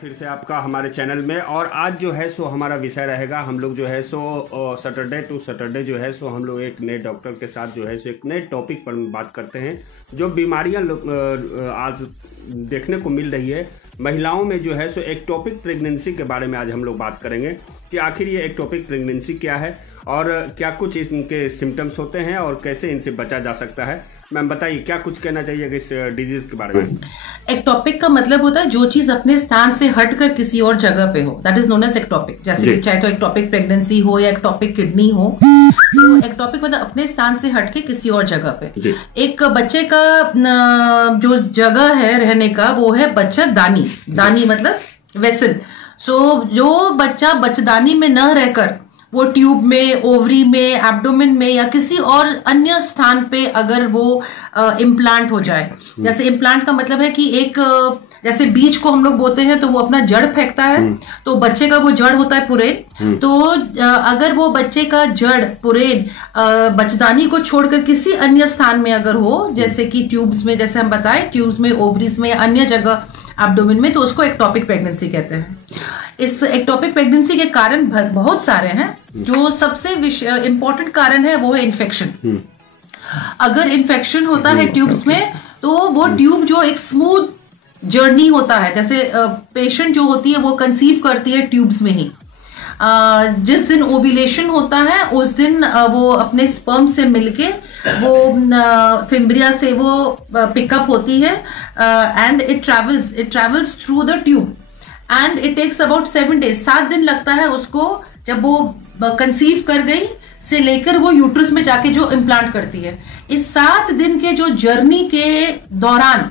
फिर से आपका हमारे चैनल में। और आज जो है सो हमारा विषय रहेगा, हम लोग जो है सो सैटरडे टू सैटरडे जो है सो हम लोग एक नए डॉक्टर के साथ जो है सो एक नए टॉपिक पर बात करते हैं। जो बीमारियां आज देखने को मिल रही है महिलाओं में जो है सो एक्टोपिक प्रेगनेंसी के बारे में आज हम लोग बात करेंगे कि आखिर ये एक्टोपिक प्रेगनेंसी क्या है और क्या कुछ इनके सिम्टम्स होते हैं और कैसे इनसे बचा जा सकता है। मैम बताइए क्या कुछ कहना चाहिए इस डिजीज के बारे में। एक्टोपिक का मतलब होता है जो चीज अपने स्थान से हटकर किसी और जगह पे हो, that is known as ectopic. जैसे कि चाहे तो एक्टोपिक प्रेगनेंसी हो या एक्टोपिक किडनी हो, तो एक्टोपिक मतलब अपने स्थान से हटके किसी और जगह पे। एक बच्चे का जो जगह है रहने का वो है बच्चादानी। दानी मतलब वेसल। सो जो बच्चा बच्चेदानी में न रहकर वो ट्यूब में, ओवरी में, एब्डोमेन में या किसी और अन्य स्थान पे अगर वो इम्प्लांट हो जाए। जैसे इम्प्लांट का मतलब है कि एक जैसे बीज को हम लोग बोते हैं तो वो अपना जड़ फेंकता है, तो बच्चे का वो जड़ होता है पुरेन। तो अगर वो बच्चे का जड़ पुरेन बच्चेदानी को छोड़कर किसी अन्य स्थान में अगर हो, जैसे कि ट्यूब्स में, जैसे हम बताएं ट्यूब्स में, ओवरीज में या अन्य जगह एब्डोमेन में, तो उसको एक्टोपिक प्रेगनेंसी कहते हैं। इस एक्टोपिक प्रेगनेंसी के कारण बहुत सारे हैं। जो सबसे इंपॉर्टेंट कारण है वो है इन्फेक्शन। अगर इन्फेक्शन होता है ट्यूब्स में तो वो ट्यूब जो एक स्मूथ जर्नी होता है, जैसे पेशेंट जो होती है वो कंसीव करती है ट्यूब्स में ही। जिस दिन ओव्यूलेशन होता है उस दिन वो अपने स्पर्म से मिलके वो फिम्ब्रिया से वो पिकअप होती है and it travels through the tube and it takes about 7 days। 7 दिन लगता है उसको, जब वो कंसीव कर गई से लेकर वो यूट्रस में जाके जो इम्प्लांट करती है। इस 7 दिन के जो जर्नी के दौरान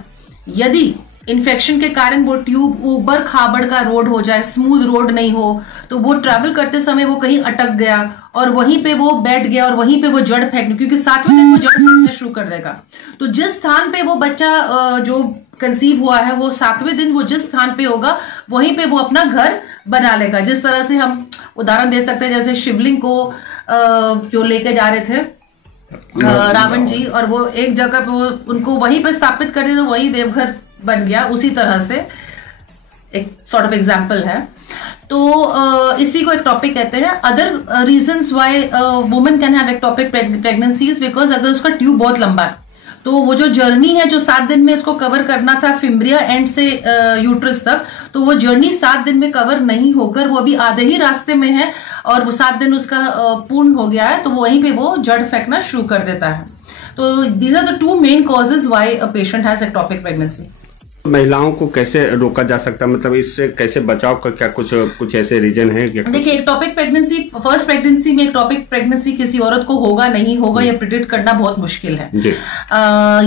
यदि इन्फेक्शन के कारण वो ट्यूब ऊबड़ खाबड़ का रोड हो जाए, स्मूथ रोड नहीं हो, तो वो ट्रैवल करते समय वो कहीं अटक गया और वहीं पे वो बैठ गया और वहीं पे वो जड़ फेंक, क्योंकि 7वें दिन वो जड़ फेंकना शुरू कर देगा। तो जिस स्थान पे वो बच्चा जो कंसीव हुआ है वो 7वें दिन वो जिस स्थान पे होगा वहीं पे वो अपना घर बना लेगा। जिस तरह से हम उदाहरण दे सकते हैं, जैसे शिवलिंग को जो लेके जा रहे थे रावण जी, और वो एक जगह पे वो उनको वहीं पे स्थापित कर दिया तो वहीं देवघर बन गया। उसी तरह से एक सॉर्ट ऑफ एग्जाम्पल है। तो इसी को एक्टोपिक कहते हैं। Other reasons why women can have ectopic pregnancies, because अगर उसका ट्यूब बहुत लंबा है तो वो जो जर्नी है जो 7 दिन में इसको कवर करना था फिम्ब्रिया एंड से यूट्रस तक, तो वो जर्नी 7 दिन में कवर नहीं होकर वो अभी आधे ही रास्ते में है और वो 7 दिन उसका पूर्ण हो गया है, तो वो वहीं पे वो जड़ फेंकना शुरू कर देता है। तो these are the 2 main causes why a patient has ectopic pregnancy. महिलाओं को कैसे रोका जा सकता है, मतलब इससे कैसे बचाव का क्या कुछ ऐसे रीजन है? देखिए, एक्टोपिक प्रेगनेंसी, फर्स्ट प्रेगनेंसी में एक्टोपिक प्रेगनेंसी किसी औरत को होगा नहीं होगा ये प्रिडिक्ट करना बहुत मुश्किल है।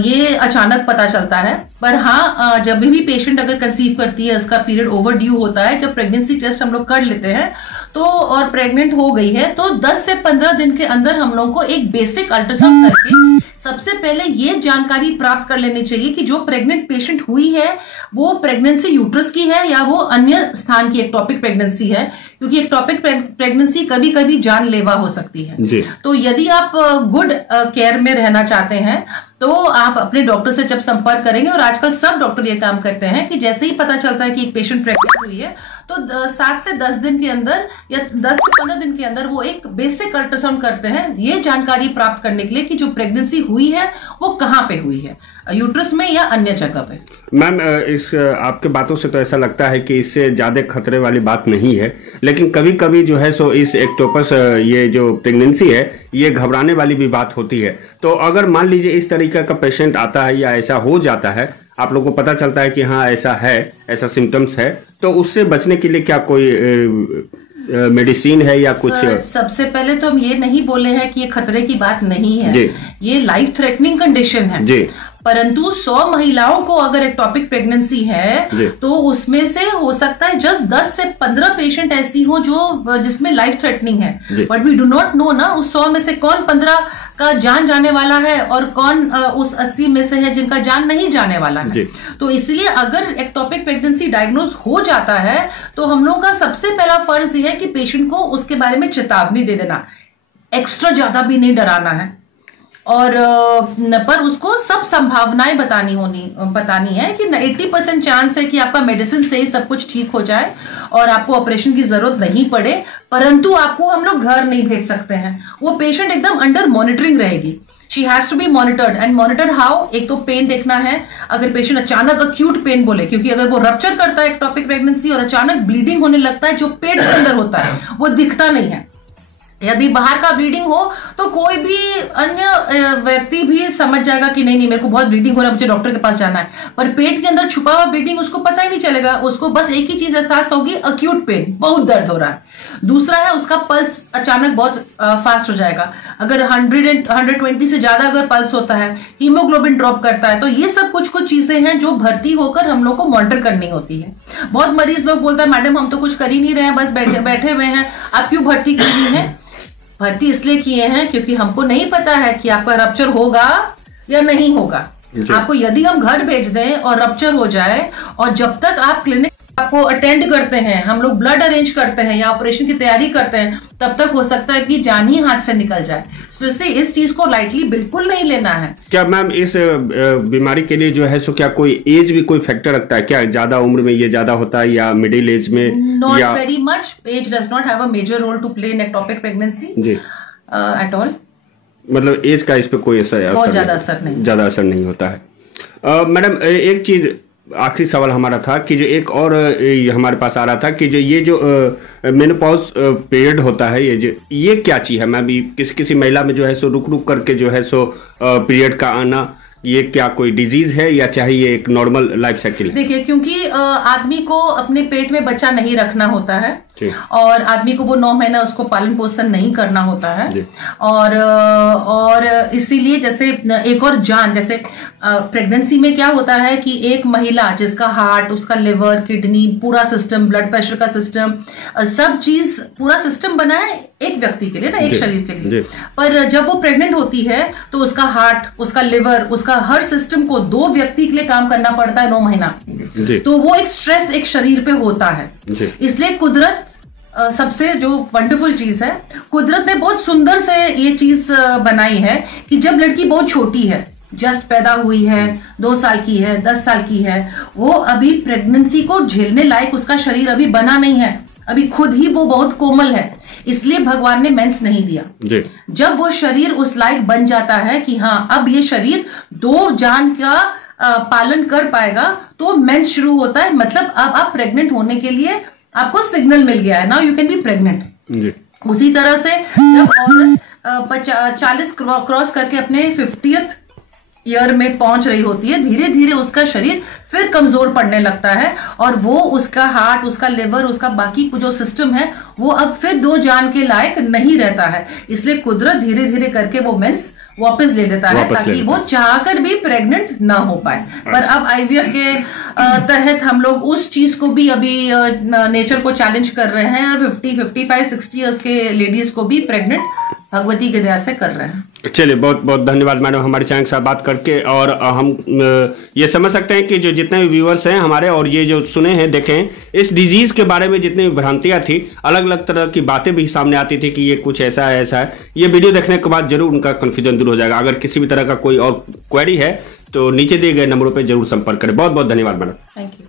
ये अचानक पता चलता है। पर हाँ, जब भी पेशेंट अगर कंसीव करती है, उसका पीरियड ओवर ड्यू होता है, जब प्रेगनेंसी टेस्ट हम लोग कर लेते हैं तो और प्रेग्नेंट हो गई है तो 10 से 15 दिन के अंदर हम लोग को एक बेसिक अल्ट्रासाउंड करके सबसे पहले ये जानकारी प्राप्त कर लेनी चाहिए कि जो प्रेग्नेंट पेशेंट हुई है वो प्रेगनेंसी यूट्रस की है या वो अन्य स्थान की एक्टोपिक प्रेगनेंसी है, क्योंकि एक्टोपिक प्रेगनेंसी कभी कभी जानलेवा हो सकती है। तो यदि आप गुड केयर में रहना चाहते हैं तो आप अपने डॉक्टर से जब संपर्क करेंगे, और आजकल सब डॉक्टर ये काम करते हैं कि जैसे ही पता चलता है कि एक पेशेंट प्रेग्नेंट हुई है तो 7 से 10 दिन के अंदर या 10 से 15 दिन के अंदर वो एक बेसिक अल्ट्रासाउंड करते हैं, ये जानकारी प्राप्त करने के लिए कि जो प्रेगनेंसी हुई है वो कहाँ पे हुई है, यूट्रस में या अन्य जगह पे। मैम, इस आपके बातों से तो ऐसा लगता है कि इससे ज्यादा खतरे वाली बात नहीं है, लेकिन कभी कभी जो है सो इस एक्टोपस ये जो प्रेगनेंसी है ये घबराने वाली भी बात होती है। तो अगर मान लीजिए इस तरीके का पेशेंट आता है या ऐसा हो जाता है, आप लोगों को पता चलता है कि हाँ ऐसा है, ऐसा सिम्टम्स है, तो उससे बचने के लिए क्या कोई मेडिसिन है या कुछ? सबसे पहले तो हम ये नहीं बोले हैं कि ये खतरे की बात नहीं है, ये लाइफ थ्रेटनिंग कंडीशन है जी। परंतु 100 महिलाओं को अगर एक्टोपिक प्रेगनेंसी है तो उसमें से हो सकता है जस्ट 10 से 15 पेशेंट ऐसी हो जो जिसमें लाइफ थ्रेटनिंग है। But we do not know ना उस 100 में से कौन 15 का जान जाने वाला है और कौन उस 80 में से है जिनका जान नहीं जाने वाला है। तो इसलिए अगर एक्टोपिक प्रेगनेंसी डायग्नोज हो जाता है तो हम लोगों का सबसे पहला फर्ज यह है कि पेशेंट को उसके बारे में चेतावनी दे देना, एक्स्ट्रा ज्यादा भी नहीं डराना है। और पर उसको सब संभावनाएं बतानी है कि 80% चांस है कि आपका मेडिसिन से ही सब कुछ ठीक हो जाए और आपको ऑपरेशन की जरूरत नहीं पड़े, परंतु आपको हम लोग घर नहीं भेज सकते हैं। वो पेशेंट एकदम अंडर मॉनिटरिंग रहेगी। She has to be monitored and monitored how, एक तो पेन देखना है। अगर पेशेंट अचानक अक्यूट पेन बोले, क्योंकि अगर वो रप्चर करता है एक्टोपिक प्रेगनेंसी और अचानक ब्लीडिंग होने लगता है, जो पेट के अंदर होता है वो दिखता नहीं है। यदि बाहर का ब्लीडिंग हो तो कोई भी अन्य व्यक्ति भी समझ जाएगा कि नहीं मेरे को बहुत ब्लीडिंग हो रहा है, मुझे डॉक्टर के पास जाना है। पर पेट के अंदर छुपा हुआ ब्लीडिंग उसको पता ही नहीं चलेगा, उसको बस एक ही चीज एहसास होगी, अक्यूट पेन, बहुत दर्द हो रहा है। दूसरा है उसका पल्स अचानक बहुत फास्ट हो जाएगा। अगर 120 से ज्यादा अगर पल्स होता है, हीमोग्लोबिन ड्रॉप करता है, तो ये सब कुछ चीजें हैं जो भर्ती होकर हम लोग को मॉनिटर करनी होती है। बहुत मरीज लोग बोलता है मैडम हम तो कुछ कर ही नहीं रहे हैं, बस बैठे हुए हैं, आप क्यों भर्ती की हुई है? भर्ती इसलिए किए हैं क्योंकि हमको नहीं पता है कि आपका रप्चर होगा या नहीं होगा। आपको यदि हम घर भेज दें और रप्चर हो जाए, और जब तक आप क्लिनिक आपको अटेंड करते हैं, हम लोग ब्लड अरेंज करते हैं या ऑपरेशन की तैयारी करते हैं, तब तक हो सकता है कि जान ही हाथ से निकल जाए। तो इसलिए इस चीज को लाइटली बिल्कुल नहीं लेना है। क्या मैम इस बीमारी के लिए जो है सो क्या कोई एज भी कोई फैक्टर रखता है क्या? ज्यादा उम्र में ये ज्यादा होता है या मिडिल एज में? Not very much, age does not have a major role to play in ectopic pregnancy जी एट ऑल। मतलब एज का इस पे कोई बहुत ज्यादा असर नहीं होता है। मैडम एक चीज आखिरी सवाल हमारा था कि जो एक और हमारे पास आ रहा था कि जो ये जो मेनोपॉज पीरियड होता है, ये क्या चीज है मैम? किसी महिला में जो है सो रुक करके जो है सो पीरियड का आना, ये क्या कोई डिजीज है या चाहे ये एक नॉर्मल लाइफ साइकिल है? देखिए, क्योंकि आदमी को अपने पेट में बच्चा नहीं रखना होता है और आदमी को वो 9 महीना उसको पालन पोषण नहीं करना होता है, और इसीलिए जैसे एक और जान, जैसे प्रेगनेंसी में क्या होता है कि एक महिला जिसका हार्ट, उसका लिवर, किडनी, पूरा सिस्टम, ब्लड प्रेशर का सिस्टम, सब चीज पूरा सिस्टम बना है एक व्यक्ति के लिए ना, एक शरीर के लिए। पर जब वो प्रेग्नेंट होती है तो उसका हार्ट, उसका लिवर, उसका हर सिस्टम को 2 व्यक्ति के लिए काम करना पड़ता है 9 महीना। तो वो एक स्ट्रेस एक शरीर पे होता है। इसलिए कुदरत सबसे जो वंडरफुल चीज है, कुदरत ने बहुत सुंदर से ये चीज बनाई है कि जब लड़की बहुत छोटी है, जस्ट पैदा हुई है, 2 साल की है, 10 साल की है, वो अभी प्रेगनेंसी को झेलने लायक उसका शरीर अभी बना नहीं है, अभी खुद ही वो बहुत कोमल है, इसलिए भगवान ने मेंस नहीं दिया जी। जब वो शरीर उस लायक बन जाता है कि हाँ अब ये शरीर 2 जान का पालन कर पाएगा, तो मेंस शुरू होता है। मतलब अब आप प्रेग्नेंट होने के लिए आपको सिग्नल मिल गया है, now you can be pregnant. उसी तरह से जब औरत 40 क्रॉस करके अपने 50th ईयर में पहुंच रही होती है, धीरे धीरे उसका शरीर फिर कमजोर पड़ने लगता है और वो उसका हार्ट, उसका लिवर, उसका बाकी जो सिस्टम है वो अब फिर 2 जान के लायक नहीं रहता है। इसलिए कुदरत धीरे धीरे करके वो मेंस वापस ले लेता है ताकि वो चाहकर भी प्रेग्नेंट ना हो पाए। पर अब आईवीएफ के तहत हम लोग उस चीज को भी अभी नेचर को चैलेंज कर रहे हैं और 50, 55, 60 ईयर्स के लेडीज को भी प्रेग्नेंट भगवती के दया से कर रहे हैं। चलिए, बहुत बहुत धन्यवाद मैडम हमारे चैनल के साथ बात करके। और हम ये समझ सकते हैं कि जो जितने भी व्यूअर्स हैं हमारे और ये जो सुने हैं, देखें, इस डिजीज के बारे में जितनी भी भ्रांतियां थी, अलग अलग तरह की बातें भी सामने आती थी कि ये कुछ ऐसा है ऐसा है। ये वीडियो देखने के बाद जरूर उनका कन्फ्यूजन दूर हो जाएगा। अगर किसी भी तरह का कोई और क्वेरी है तो नीचे दिए गए नंबरों पर जरूर संपर्क करें। बहुत बहुत धन्यवाद मैडम। Thank you.